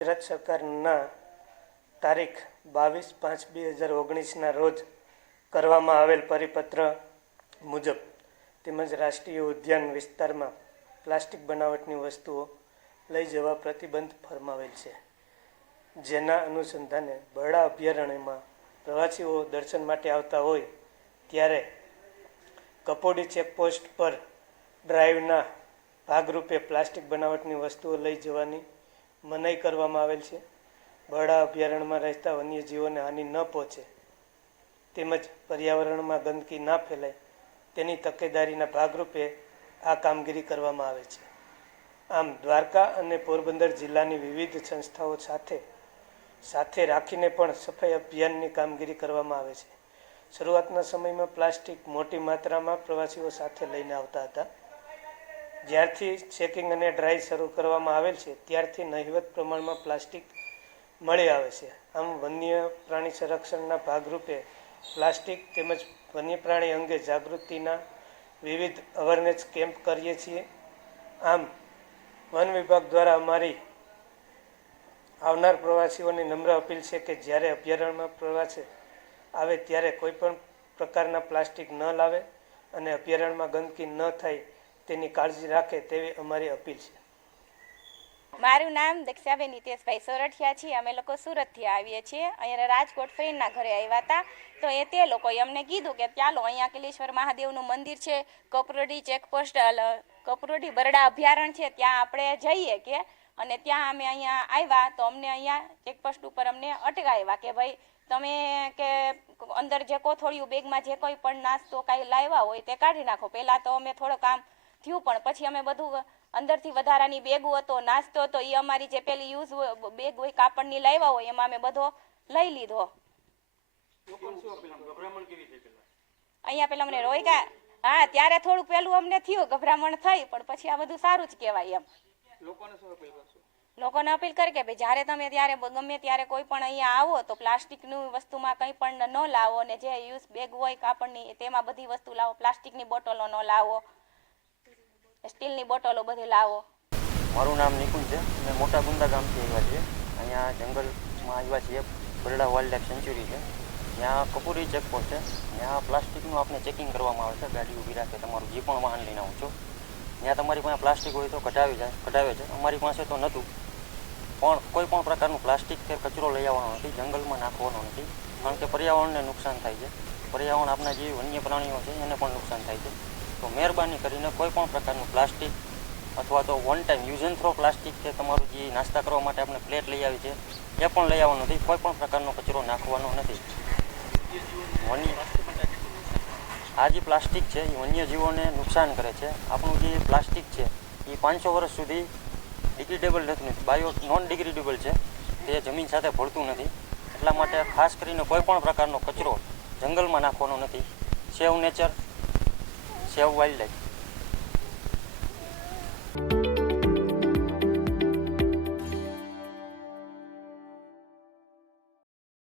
ગુજરાત સરકારના તારીખ બાવીસ પાંચ બે હજાર ઓગણીસના રોજ કરવામાં આવેલ પરિપત્ર મુજબ તેમજ રાષ્ટ્રીય ઉદ્યાન વિસ્તારમાં પ્લાસ્ટિક બનાવટની વસ્તુઓ લઈ જવા પ્રતિબંધ ફરમાવેલ છે. જેના અનુસંધાને બરડા અભયારણ્યમાં પ્રવાસીઓ દર્શન માટે આવતા હોય ત્યારે કપોડી ચેકપોસ્ટ પર ડ્રાઈવના ભાગરૂપે પ્લાસ્ટિક બનાવટની વસ્તુઓ લઈ જવાની મનાઈ કરવામાં આવેલ છે. બરડા અભયારણ્યમાં રહેતા વન્યજીવોને હાનિ ન પહોંચે. તેમજ પર્યાવરણમાં ગંદકી ના ફેલાય, તેની તકેદારીના ભાગરૂપે આ કામગીરી કરવામાં આવે છે. આમ દ્વારકા અને પોરબંદર જિલ્લાની વિવિધ સંસ્થાઓ સાથે સાથે રાખીને પણ સફાઈ અભિયાનની કામગીરી કરવામાં આવે છે. શરૂઆતના સમયમાં પ્લાસ્ટિક મોટી માત્રામાં પ્રવાસીઓ સાથે લઈને આવતા હતા. જ્યારથી ચેકિંગ અને ડ્રાઈવ શરૂ કરવામાં આવેલ છે, ત્યારથી નહિવત પ્રમાણમાં પ્લાસ્ટિક મળી આવે છે. આમ વન્ય પ્રાણી સંરક્ષણના ભાગરૂપે પ્લાસ્ટિક તેમજ વન્ય પ્રાણી અંગે જાગૃતિના વિવિધ અવેરનેસ કેમ્પ કરીએ છીએ. આમ, વન વિભાગ દ્વારા અમારી આવનાર પ્રવાસીઓને નમ્ર અપીલ છે કે જ્યારે અભયારણ્યમાં પ્રવાસે આવે ત્યારે કોઈપણ પ્રકારના પ્લાસ્ટિક ન લાવે અને અભયારણ્યમાં ગંદકી ન થાય તેની કાળજી રાખે તેવી અમારી અપીલ છે. મારું નામ દક્ષાબેન નિતેશભાઈ સોરઠિયા છીએ અમે લોકો સુરતથી આવીએ છીએ. અહીંયા રાજકોટ ફ્રેન્ડના ઘરે આવ્યા હતા. તો એ તે લોકોએ અમને કીધું કે ચાલો અહીંયા કિલેશ્વર મહાદેવનું મંદિર છે કપરોડી ચેકપોસ્ટ કપરોડી બરડા અભયારણ્ય છે, ત્યાં આપણે જઈએ કે અને ત્યાં અમે અહીંયા આવ્યા તો અમને અહીંયા ચેકપોસ્ટ ઉપર અમને અટકાવ્યા કે ભાઈ, તમે કે અંદર જે કોથળિયું બેગમાં જે કોઈ પણ નાસ્તો કાંઈ લાવ્યા હોય તે કાઢી નાખો. પહેલાં તો અમે થોડો આમ થયું પણ પછી અમે બધું અંદરથી વધારાની બેગો હતો નાસ્તો હતો એ અમારી જે પેલી યુઝ બેગ હોય કાપડની લાવ્યા હોય એમાં અમે બધો લઈ લીધો. અહીંયા પેલા અમને રોયકા હા ત્યારે થોડુંક પેલું અમને થયું ગભરામણ થઈ પણ પછી આ બધું સારું જ કહેવાય એમ. લોકોને અપીલ કરે કે ભાઈ જ્યારે તમે ત્યારે ગમે ત્યારે કોઈ પણ અહીંયા આવો તો પ્લાસ્ટિકની વસ્તુમાં કંઈ પણ ન લાવો ને જે યુઝ બેગ હોય કાપડની તેમાં બધી વસ્તુ લાવો પ્લાસ્ટિકની બોટલો ન લાવો. સ્ટીલની બોટલો બધી લાવો. મારું નામ નિકુંજ છે. અમે મોટા ગુંદા ગામથી આવ્યા છીએ. અહીંયા જંગલમાં આવ્યા છીએ. બરડા વાઇલ્ડ લાઈફ સેન્ચ્યુરી છે. ત્યાં કપૂરી ચેકપોસ્ટ છે. ત્યાં પ્લાસ્ટિકનું આપણે ચેકિંગ કરવામાં આવે છે. ગાડી ઊભી રાખે, તમારું જે પણ વાહન લઈને આવો છો. ત્યાં તમારી પાસે પ્લાસ્ટિક હોય તો કઢાવી જાય, કઢાવે છે. અમારી પાસે તો નહોતું. પણ કોઈ પણ પ્રકારનું પ્લાસ્ટિક કે કચરો લઈ આવવાનો નથી, જંગલમાં નાખવાનો નથી. કારણ કે પર્યાવરણને નુકસાન થાય છે. પર્યાવરણ આપણા જે વન્ય પ્રાણીઓ છે, એને પણ નુકસાન થાય છે. તો મહેરબાની કરીને કોઈ પણ પ્રકારનું પ્લાસ્ટિક અથવા તો one time use and throw plastic કે તમારું જે નાસ્તા કરવા માટે આપણે પ્લેટ લઈ આવી છે, એ પણ લઈ આવવાનું નથી. કોઈ પણ પ્રકારનો કચરો નાખવાનો નથી. આ જે પ્લાસ્ટિક છે, એ વન્યજીવોને નુકસાન કરે છે. આપણું જે પ્લાસ્ટિક છે, એ પાંચસો વર્ષ સુધી ડિગ્રેડેબલ નથી. બાયો નોન ડિગ્રેડેબલ છે. તે જમીન સાથે ભળતું નથી. એટલા માટે ખાસ કરીને કોઈ પણ પ્રકારનો કચરો જંગલમાં નાખવાનો નથી. Save nature save wildlife